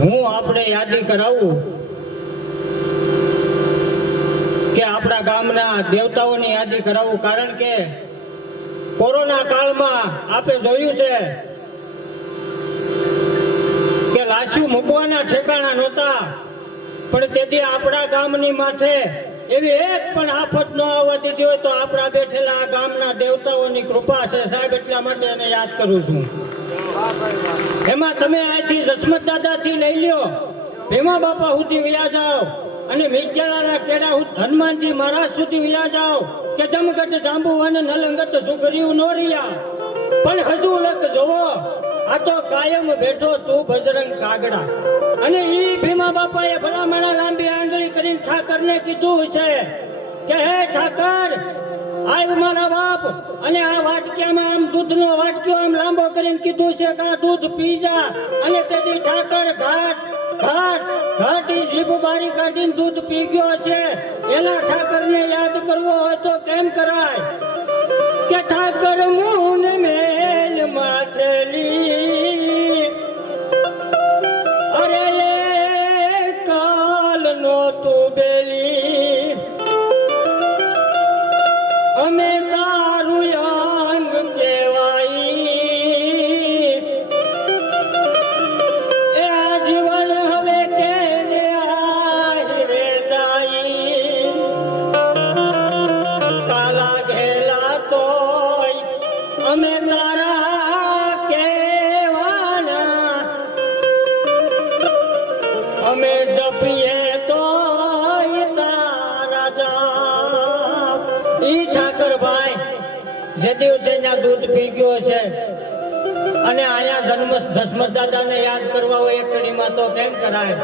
હું આપણે યાદી કરાવું કે આપણા ગામના દેવતાઓની યાદી કરાવું, કારણ કે કોરોના કાળમાં આપણે જોયું છે કે લાશી મૂકવાના ઠેકાણા નહોતા, પણ તેથી આપણા ગામની માથે એવી એક પણ આફત ન આવવા દીધી હોય તો આપણા બેઠેલા આ ગામના દેવતાઓની કૃપા છે સાહેબ, એટલા માટે એને યાદ કરું છું. એમાં તમે અહીંથી જસમત દાદાથી લઈ લ્યો, ભીમા બાપા સુધી વ્યા જાઓ અને મિર્જાળાના કેડા હનુમાનજી મહારાજ સુધી વ્યા જાઓ કે જમગટ જાંબુ અને નલંગટ સુગર્યું નો રહ્યા, પણ હજુ લક જોવો આ તો કાયમ બેઠો તું બજરંગ કાગડા. અને ઈ ભીમા બાપાએ ભલામણા લાંબી આંગળી કરીને ઠાકરને કીધું છે કે હે ઠાકર, આવ મારા બાપ, અને આ વાટક્યામાં આમ દૂધનો વાટક્યો આમ લાંબો કરીને કીધું છે કે આ દૂધ પી જા. અને તેથી ઠાકર ઘાટ ઘાટ ઘાટી જીભ બારી કાઢીને દૂધ પી ગયો છે. એના ઠાકરને યાદ કરવો હોય તો કેમ કરાય કે ઠાકર મૂન મેલ માથેલી અરે કાલ નો તું બેલી, અમે તારું અંગ કહેવાઈ, એ જીવન હવે કેને આહરે જાય, કાલા ઘેલા તોય અમે તારા કહેવાના, અમે જપીએ તોય તારા જાપ. ઈ ઠાકરભાઈ જે દિવસે દૂધ પી ગયો છે અને આયા જન્મ દશમત દાદાને યાદ કરવા હોય એક કડીમાં તો કેમ કરાય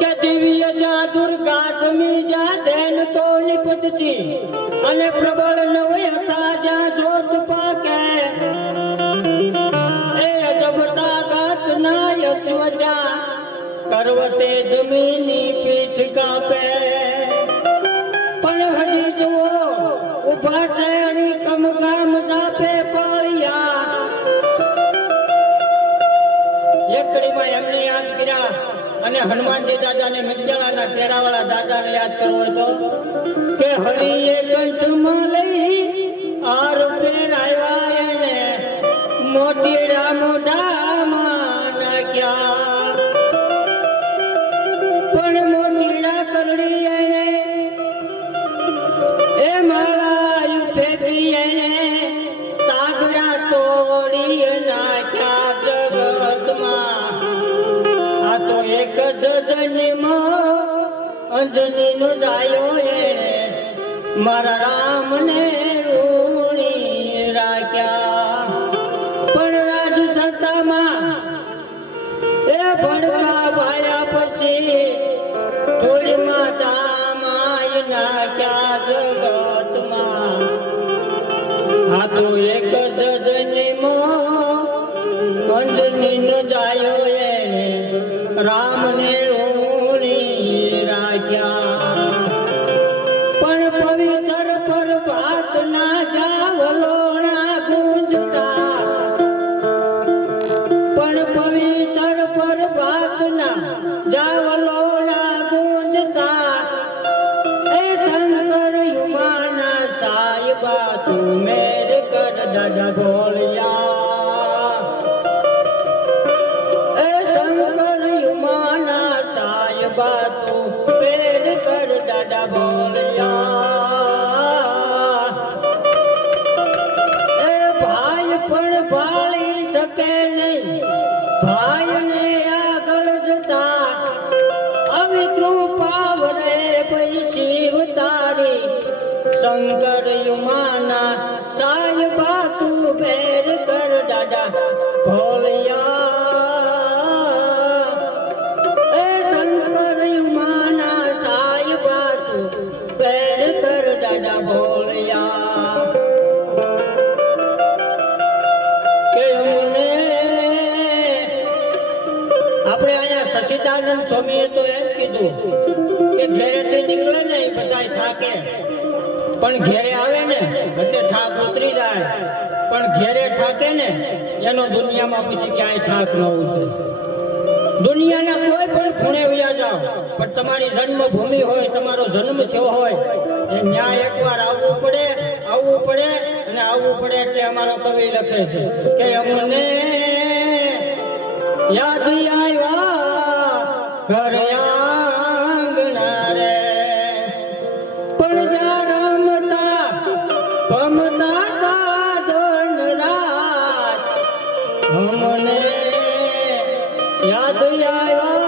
કે દિવ્ય જા દુર્ગા જમી જા ધેન તો નિપજતી, અને પ્રબળ નવય હતા જા જોત પાકે, એ અજબતા ગાત ના યશવજા કરવતે જમીની પીઠ કાપે. પણ હજી જુઓ ઉભા છે અણી કમગામ જાપે પાળિયા. એક કડીમાં એમને યાદ કર્યા અને હનુમાનજી દાદાને મિર્જાળાના કેળાવાળા દાદાને યાદ કરવો હોય તો કે હરિએ કંઠમાં લઈ આર પહેરાવ્યા એને મોતીડા મોઢામાં નાખ્યા, પણ મોતીડા કરડી એને એ માળા ફેંકી એને તાગડા તોડી નાખ્યા જગતમાં. આ તો એક જ જન્મ અંજની નો જાયો એને મારા રામને ઋણી રાખ્યા. પણ રાજ સત્તામાં એ ભણવા ભાયા પછી થોડી માતા માય નાખ્યા જગતમાં. આ તો એક જ જન્મ અંજની નો જાયો એને રામને ઋણી રાખ્યા. પણ પવિત્ર પર ભાત ના જાવલોણા ગુંજતા, પણ પવિત્ર પર ભાત ના જાવલોણા ગુંજતા, એ શંકર યુમાના સાહેબા તું મેર કર દાદા ભોળિયા, એ શંકર યુમાના સાહેબા તું મેર કર દાદા ભોળિયા. એ ભાઈ પણ ભાળી શકે નહીં ભાઈને આગળ જતા, આવી કૃપા વરે શિવ તારી શંકર યુમાના સાહેબા તું બેર કર દાદા ભોળિયા. એ શંકર યુમાના સાહેબા તું બેર કર દાદા ભોળિયા. કે અમને આપણે અહીંયા સચિદાનંદ સ્વામીએ તો એમ કીધું કે ઘેરેથી નીકળે ને એ બધા થાકે, પણ ઘેરે આવે ને એટલે થાક ઉતરી જાય, પણ ઘેરે ઠાકે ને એનો દુનિયામાં પછી ક્યાંય ઠાક ન ઉતરે. દુનિયાના કોઈ પણ તમારી જન્મભૂમિ હોય, તમારો જન્મ થયો હોય એ ન્યાય એકવાર આવવું પડે અને આવવું પડે. એટલે અમારો કવિ લખે છે કે અમને યાદ આવ્યા ઘર આંગણા રે, પણ જ્યાં રમતા ભમતા સાધન રાત, અમને યાદ આવ્યા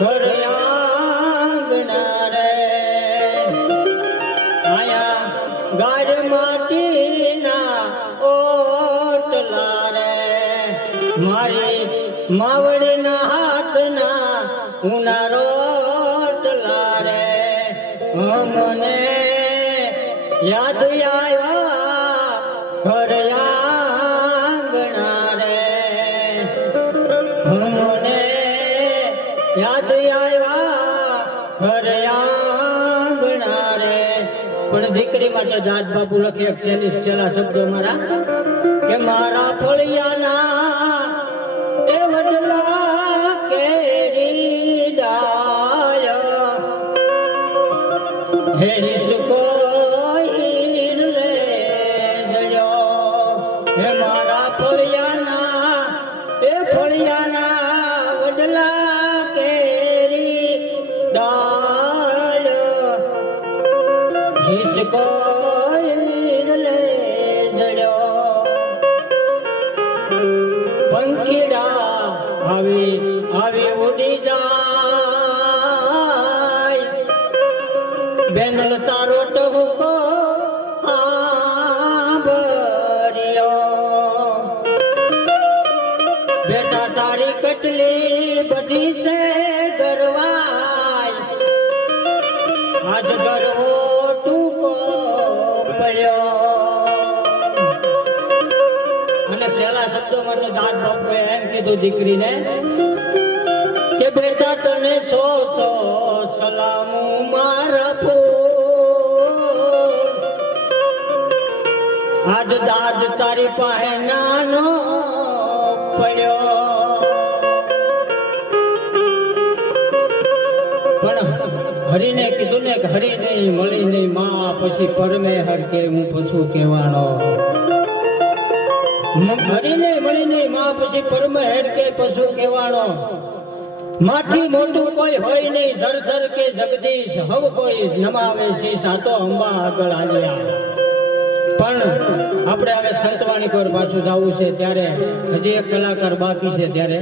ઘર આંગણા રે. આયા ગાર માટીના ઓટલા રે, મારી માવડીના હાથના ઉના રોટલા રે, અમને યાદ આવ્યા ઘર આંગણા રે, અમને યાદ આવ્યા ઘર આંગણા રે. પણ દીકરી માટે દાદ બાપુ લખે છેલ્લા શબ્દો મારા કે મારા ફળિયાના એ વડલા કેરી ડાય હે હિસકો હીર રે જડ્યો, હે મારા ફળિયાના એ ફળિયાના વડલા કેરી ડાય હિસકો હીર રે જડ્યો. પંખીડા આવી ઉડી જાય, બેનલ તારો ટહુકો આંબરિયો, બેટા તારી કટલી બધી છે ગરવાય, આજ ગરવો ટૂંકો પડ્યો. અને છેલ્લા શબ્દોમાં તો દાદ બાપુએ એમ કીધું દીકરીને કે બેટા તને સો સલામું મારા ફૂલ, આજ દાદ તારી પાસે નાનો પડ્યો. પણ હરીને કીધું ને કે હરી નહીં મળી નહીં માં પછી પરમે હર કે હું પશુ કહેવાનો, હરીને મળીને માં પછી પરમ હેર કે પશુ કહેવાનો. માથી મોટું કોઈ હોય નહીં, ધર કે જગદીશ હવ કોઈ નમાવે છે સાતો અંબા આગળ આવ્યા. પણ આપણે હવે સંતવાણી પર પાછું જવું છે, ત્યારે હજી એક કલાકાર બાકી છે ત્યારે